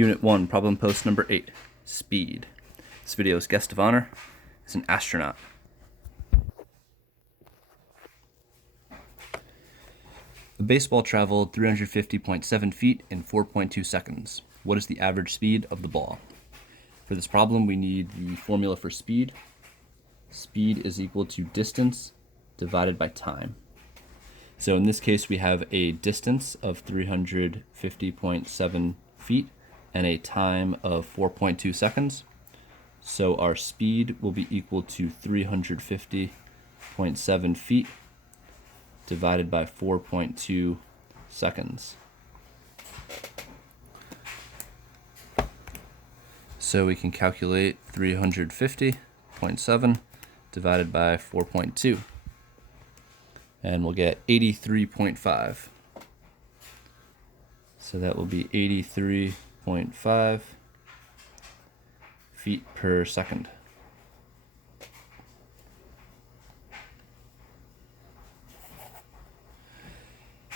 Unit 1, problem post number 8, speed. This video's guest of honor is an astronaut. The baseball traveled 350.7 feet in 4.2 seconds. What is the average speed of the ball? For this problem, we need the formula for speed. Speed is equal to distance divided by time. So in this case, we have a distance of 350.7 feet and a time of 4.2 seconds. So our speed will be equal to 350.7 feet divided by 4.2 seconds. So we can calculate 350.7 divided by 4.2. And we'll get 83.5. So that will be 83.5 feet per second.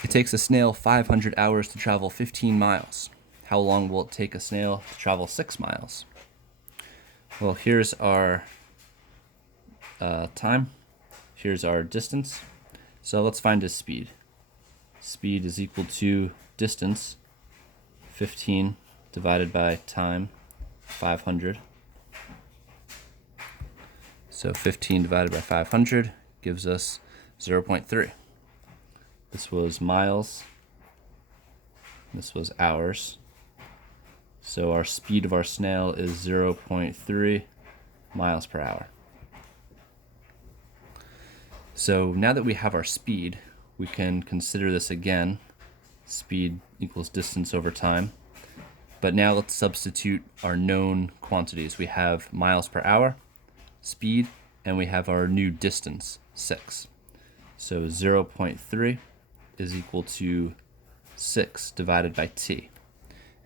It takes a snail 500 hours to travel 15 miles. How long will it take a snail to travel 6 miles? Well, here's our time. Here's our distance. So let's find his speed. Speed is equal to distance, 15 divided by time, 500. So 15 divided by 500 gives us 0.3. This was miles. This was hours. So our speed of our snail is 0.3 miles per hour. So now that we have our speed, we can consider this again. Speed equals distance over time. But now let's substitute our known quantities. We have miles per hour, speed, and we have our new distance, 6. So 0.3 is equal to 6 divided by t.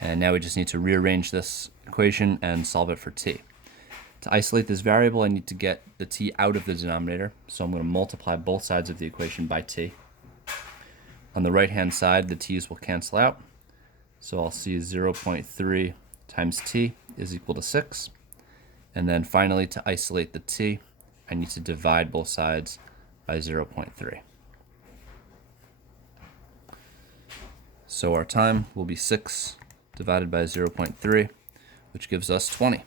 And now we just need to rearrange this equation and solve it for t. To isolate this variable, I need to get the t out of the denominator, so I'm going to multiply both sides of the equation by t. On the right-hand side, the t's will cancel out, so I'll see 0.3 times t is equal to 6. And then finally, to isolate the t, I need to divide both sides by 0.3. So our time will be 6 divided by 0.3, which gives us 20.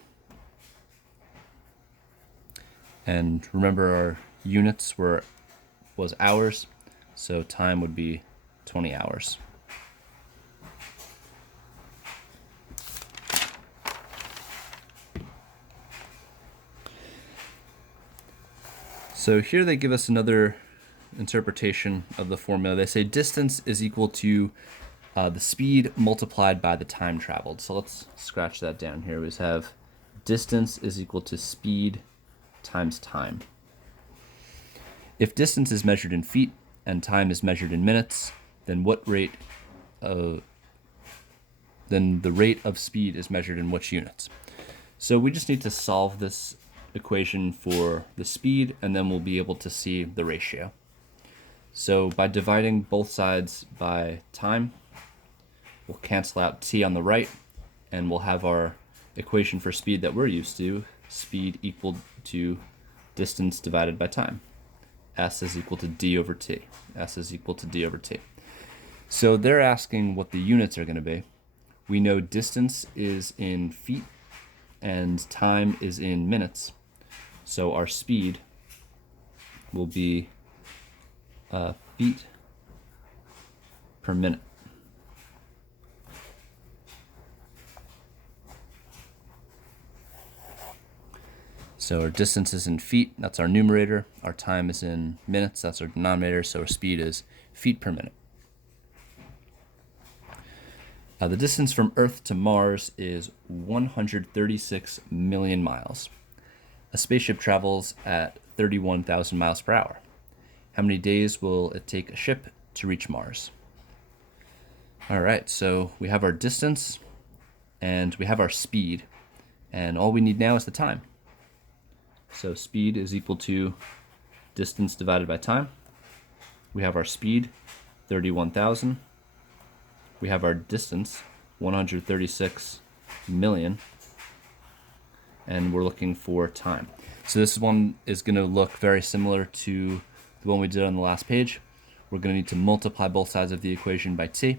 And remember, our units was hours, so time would be 20 hours. So here they give us another interpretation of the formula. They say distance is equal to the speed multiplied by the time traveled. So let's scratch that down here. We have distance is equal to speed times time. If distance is measured in feet and time is measured in minutes, then the rate of speed is measured in which units? So we just need to solve this equation for the speed, and then we'll be able to see the ratio. So by dividing both sides by time, we'll cancel out t on the right, and we'll have our equation for speed that we're used to, speed equal to distance divided by time. S is equal to d over t. S is equal to d over t. So they're asking what the units are going to be. We know distance is in feet and time is in minutes. So our speed will be feet per minute. So our distance is in feet, that's our numerator. Our time is in minutes, that's our denominator. So our speed is feet per minute. The distance from Earth to Mars is 136 million miles. A spaceship travels at 31,000 miles per hour. How many days will it take a ship to reach Mars? All right, so we have our distance and we have our speed, and all we need now is the time. So speed is equal to distance divided by time. We have our speed, 31,000. We have our distance, 136 million, and we're looking for time. So this one is going to look very similar to the one we did on the last page. We're going to need to multiply both sides of the equation by t,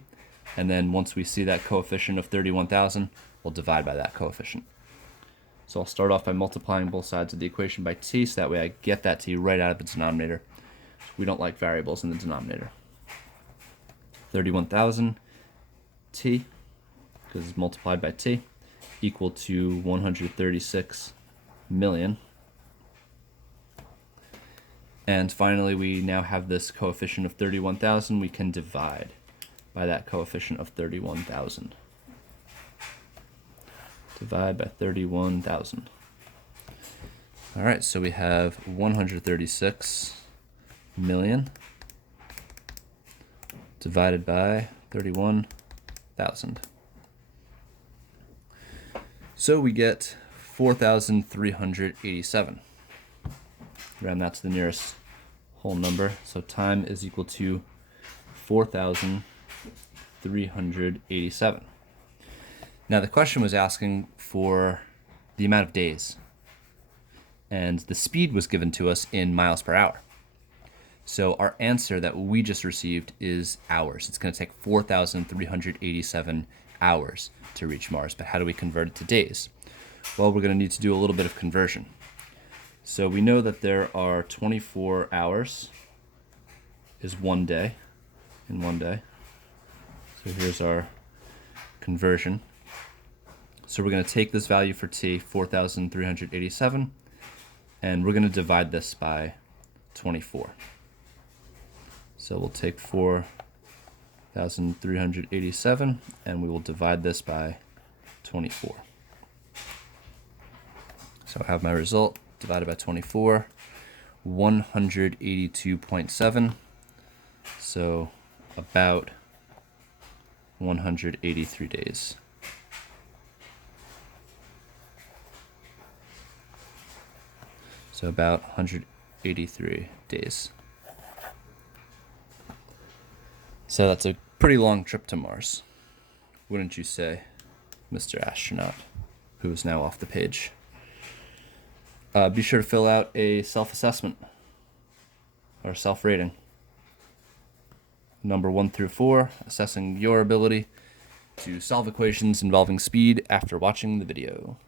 and then once we see that coefficient of 31,000, we'll divide by that coefficient. So I'll start off by multiplying both sides of the equation by t, so that way I get that t right out of the denominator. We don't like variables in the denominator. 31,000 t, because it's multiplied by t, equal to 136 million. And finally, we now have this coefficient of 31,000. We can divide by that coefficient of 31,000. Divide by 31,000. All right, so we have 136 million divided by 31,000. So we get 4,387. Round that to the nearest whole number. So time is equal to 4,387. Now the question was asking for the amount of days, and the speed was given to us in miles per hour. So our answer that we just received is hours. It's going to take 4,387 hours to reach Mars. But how do we convert it to days? Well, we're going to need to do a little bit of conversion. So we know that there are 24 hours is 1 day in 1 day. So here's our conversion. So we're going to take this value for t, 4,387, and we're going to divide this by 24. So we'll take 4,387 and we will divide this by 24. So I have my result divided by 24, 182.7. So about 183 days. So about 183 days. So that's a pretty long trip to Mars, wouldn't you say, Mr. Astronaut, who is now off the page? Be sure to fill out a self-assessment or self-rating. Number 1 through 4, assessing your ability to solve equations involving speed after watching the video.